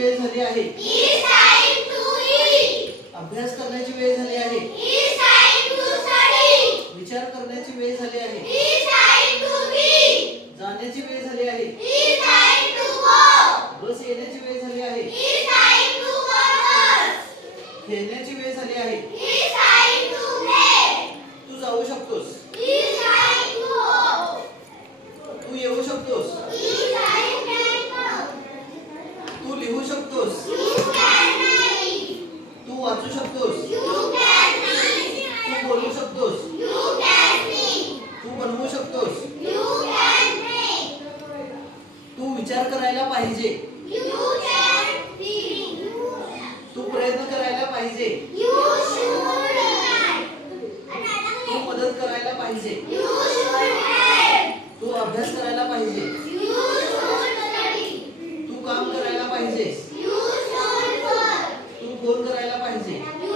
वेळ झाली आहे. It's time to eat. अभ्यास करण्याची वेळ झाली आहे. It's time to study. विचार करण्याची वेळ झाली आहे. It's time to eat. जाण्याची वेळ झाली आहे. It's time to go. बस येण्याची वेळ झाली आहे. It's time to go bus. खेळण्याची वेळ झाली आहे. It's time to play. तू जाऊ शकतोस. It's time to go. तू येऊ शकतोस. It's time to go. तू लिहू शकतोस. You can read. तू वाचू शकतोस. You can read. तू बोलू शकतोस. You can read. तू बनवू शकतोस. You can make. तू विचार करायला पाहिजे. You can think. तू प्रयत्न करायला पाहिजे. You should learn. तू मदत करायला पाहिजे. You should help. तू अभ्यास करायला पाहिजे. You should study. तू काम करायला पाहिजेस. You should work. तू फोन करायला पाहिजे. You